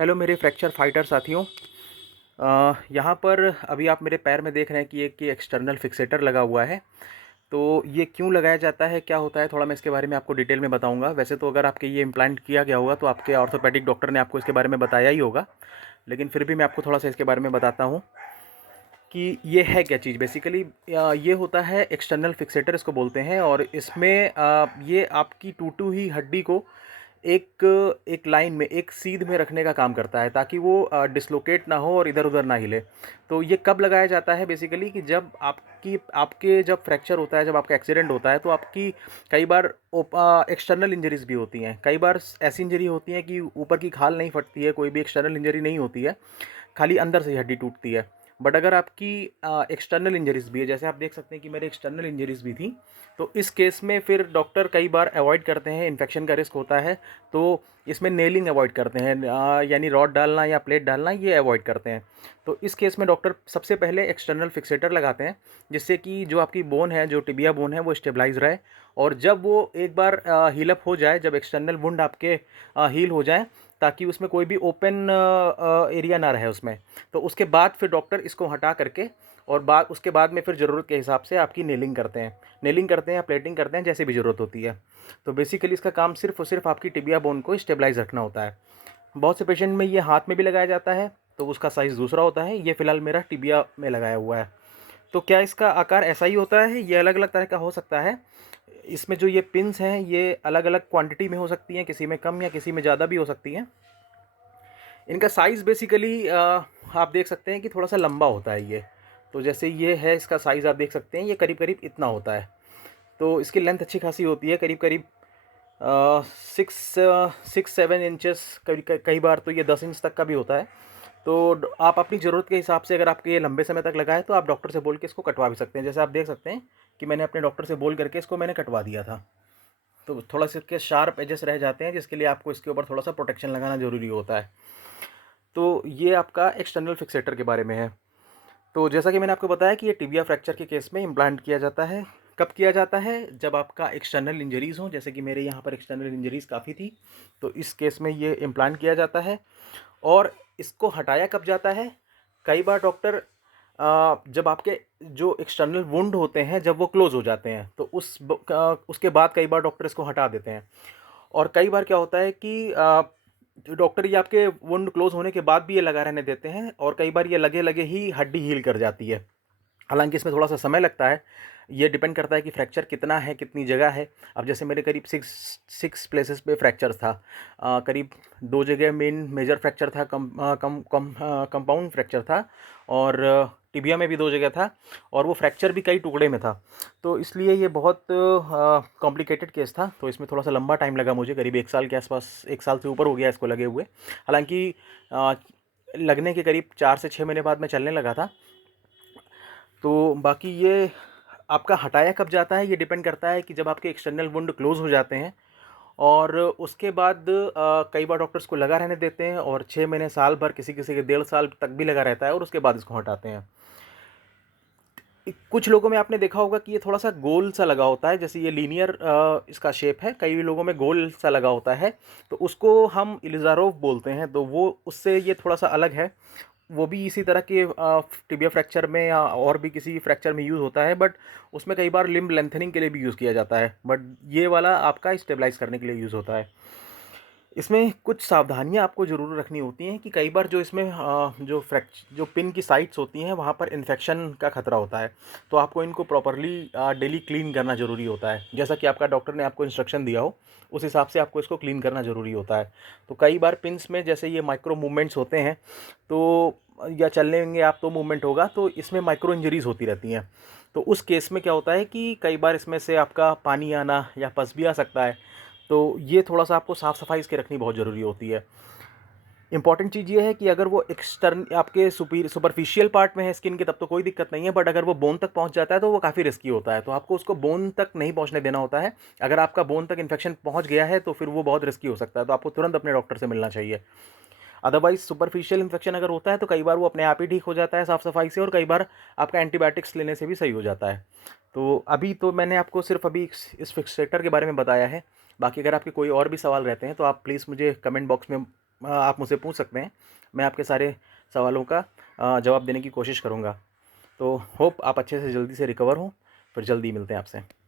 Hello मेरे fracture fighter साथियों। यहाँ पर अभी आप मेरे पैर में देख रहे हैं कि एक ये एक्सटर्नल फिक्सेटर लगा हुआ है। तो ये क्यों लगाया जाता है, क्या होता है, थोड़ा मैं इसके बारे में आपको डिटेल में बताऊंगा। वैसे तो अगर आपके ये इम्प्लांट किया गया होगा तो आपके ऑर्थोपेडिक डॉक्टर ने आपको इसके बारे में बताया ही होगा, लेकिन फिर भी मैं आपको थोड़ा सा इसके बारे में बताता हूँ कि ये है क्या चीज़। बेसिकली ये होता है एक्सटर्नल फिक्सेटर इसको बोलते हैं, और इसमें ये आपकी टूटी हुई हड्डी को एक एक लाइन में, एक सीध में रखने का काम करता है, ताकि वो डिसलोकेट ना हो और इधर उधर ना हिले। तो ये कब लगाया जाता है बेसिकली कि जब आपके जब फ्रैक्चर होता है, जब आपका एक्सीडेंट होता है, तो आपकी कई बार एक्सटर्नल इंजरीज भी होती हैं। कई बार ऐसी इंजरी होती है कि ऊपर की खाल नहीं फटती है, कोई भी एक्सटर्नल इंजरी नहीं होती है, खाली अंदर से ही हड्डी टूटती है। बट अगर आपकी एक्सटर्नल इंजरीज भी है, जैसे आप देख सकते हैं कि मेरे एक्सटर्नल इंजरीज भी थी, तो इस केस में फिर डॉक्टर कई बार अवॉइड करते हैं, इन्फेक्शन का रिस्क होता है, तो इसमें नेलिंग अवॉइड करते हैं, यानी रॉड डालना या प्लेट डालना, ये अवॉइड करते हैं। तो इस केस में डॉक्टर सबसे पहले एक्सटर्नल फिक्सेटर लगाते हैं, जिससे कि जो आपकी बोन है, जो टिबिया बोन है, वो स्टेबलाइज रहे। और जब वो एक बार हील अप हो जाए, जब एक्सटर्नल वुंड आपके हील हो जाए, ताकि उसमें कोई भी ओपन एरिया ना रहे उसमें, तो उसके बाद फिर डॉक्टर इसको हटा करके और उसके बाद में फिर ज़रूरत के हिसाब से आपकी नेलिंग करते हैं या प्लेटिंग करते हैं, जैसे भी ज़रूरत होती है। तो बेसिकली इसका काम सिर्फ और सिर्फ आपकी टिबिया बोन को स्टेबलाइज रखना होता है। बहुत से पेशेंट में ये हाथ में भी लगाया जाता है, तो उसका साइज़ दूसरा होता है। ये फ़िलहाल मेरा टिबिया में लगाया हुआ है। तो क्या इसका आकार ऐसा ही होता है? ये अलग अलग तरह का हो सकता है। इसमें जो ये पिन्स हैं, ये अलग अलग क्वांटिटी में हो सकती हैं, किसी में कम या किसी में ज़्यादा भी हो सकती हैं। इनका साइज़ बेसिकली आप देख सकते हैं कि थोड़ा सा लंबा होता है ये। तो जैसे ये है, इसका साइज़ आप देख सकते हैं, ये करीब करीब इतना होता है। तो इसकी लेंथ अच्छी खासी होती है, करीब करीब 6-7 इंचेस, कभी कई बार तो ये 10 इंच तक का भी होता है। तो आप अपनी ज़रूरत के हिसाब से, अगर आपके ये लंबे समय तक लगा है, तो आप डॉक्टर से बोल के इसको कटवा भी सकते हैं। जैसे आप देख सकते हैं कि मैंने अपने डॉक्टर से बोल करके इसको मैंने कटवा दिया था। तो थोड़ा सा इसके शार्प एजेस रह जाते हैं, जिसके लिए आपको इसके ऊपर थोड़ा सा प्रोटेक्शन लगाना ज़रूरी होता है। तो ये आपका एक्सटर्नल फिक्सेटर के बारे में है। तो जैसा कि मैंने आपको बताया कि ये टिबिया फ्रैक्चर के केस में इम्प्लांट किया जाता है। कब किया जाता है? जब आपका एक्सटर्नल इंजरीज़ हो, जैसे कि मेरे यहाँ पर एक्सटर्नल इंजरीज़ काफ़ी थी, तो इस केस में ये इम्प्लांट किया जाता है। और इसको हटाया कब जाता है? कई बार डॉक्टर जब आपके जो एक्सटर्नल वुंड होते हैं, जब वो क्लोज़ हो जाते हैं, तो उसके बाद कई बार डॉक्टर इसको हटा देते हैं। और कई बार क्या होता है कि डॉक्टर ये आपके वुंड क्लोज़ होने के बाद भी ये लगा रहने देते हैं, और कई बार ये लगे लगे ही हड्डी हील कर जाती है। हालाँकि इसमें थोड़ा-सा समय लगता है। ये डिपेंड करता है कि फ्रैक्चर कितना है, कितनी जगह है। अब जैसे मेरे करीब 6 प्लेसेस पे फ्रैक्चर था। करीब 2 जगह मेजर फ्रैक्चर था, कंपाउंड फ्रैक्चर था, और टिबिया में भी 2 जगह था, और वो फ्रैक्चर भी कई टुकड़े में था। तो इसलिए ये बहुत कॉम्प्लिकेटेड केस था, तो इसमें थोड़ा-सा लंबा टाइम लगा मुझे, करीब 1 साल के आसपास, 1 साल से ऊपर हो गया इसको लगे हुए। हालाँकि अ, लगने के करीब 4 से 6 महीने बाद मैं चलने लगा था। तो बाकी ये आपका हटाया कब जाता है, ये डिपेंड करता है कि जब आपके एक्सटर्नल वुंड क्लोज़ हो जाते हैं, और उसके बाद कई बार डॉक्टर्स को लगा रहने देते हैं, और 6 महीने, साल भर, किसी-किसी के 1.5 साल तक भी लगा रहता है, और उसके बाद इसको हटाते हैं। कुछ लोगों में आपने देखा होगा कि ये थोड़ा-सा गोल सा लगा होता है, जैसे ये लीनियर इसका शेप है, कई लोगों में गोल सा लगा होता है, तो उसको हम इलिज़ारोव बोलते हैं, तो वो उससे ये थोड़ा-सा अलग है। वो भी इसी तरह के टिबिया फ्रैक्चर में या और भी किसी फ्रैक्चर में यूज़ होता है, बट उसमें कई बार लिम्ब लेंथनिंग के लिए भी यूज़ किया जाता है, बट ये वाला आपका स्टेबलाइज़ करने के लिए यूज़ होता है। इसमें कुछ सावधानियाँ आपको ज़रूर रखनी होती हैं कि कई बार जो इसमें जो पिन की साइट्स होती हैं, वहाँ पर इन्फेक्शन का खतरा होता है, तो आपको इनको प्रॉपरली डेली क्लीन करना ज़रूरी होता है। जैसा कि आपका डॉक्टर ने आपको इंस्ट्रक्शन दिया हो, उस हिसाब से आपको इसको क्लीन करना ज़रूरी होता है। तो कई बार पिन्स में जैसे ये माइक्रो मूवमेंट्स होते हैं, तो या चलेंगे आप तो मूवमेंट होगा, तो इसमें माइक्रो इंजरीज़ होती रहती हैं। तो उस केस में क्या होता है कि कई बार इसमें से आपका पानी आना या पस भी आ सकता है। तो ये थोड़ा-सा आपको साफ़-सफ़ाई इसकी रखनी बहुत ज़रूरी होती है। इम्पॉर्टेंट चीज़ ये है कि अगर वो आपके सुपरफिशियल पार्ट में है स्किन के, तब तो कोई दिक्कत नहीं है, बट अगर वो बोन तक पहुँच जाता है तो वो काफ़ी रिस्की होता है। तो आपको उसको बोन तक नहीं पहुँचने देना होता है। अगर आपका बोन तक इन्फेक्शन पहुँच गया है तो फिर वो बहुत रिस्की हो सकता है, तो आपको तुरंत अपने डॉक्टर से मिलना चाहिए। अदरवाइज़ सुपरफिशियल इन्फेक्शन अगर होता है तो कई बार वो अपने आप ही ठीक हो जाता है साफ़-सफ़ाई से, और कई बार आपका एंटीबायोटिक्स लेने से भी सही हो जाता है। तो अभी तो मैंने आपको सिर्फ़ अभी इस फिक्सेटर के बारे में बताया है। बाकी अगर आपके कोई और भी सवाल रहते हैं तो आप प्लीज़ मुझे कमेंट बॉक्स में आप मुझसे पूछ सकते हैं। मैं आपके सारे सवालों का जवाब देने की कोशिश करूँगा। तो होप आप अच्छे से जल्दी से रिकवर हों, फिर जल्दी मिलते हैं आपसे।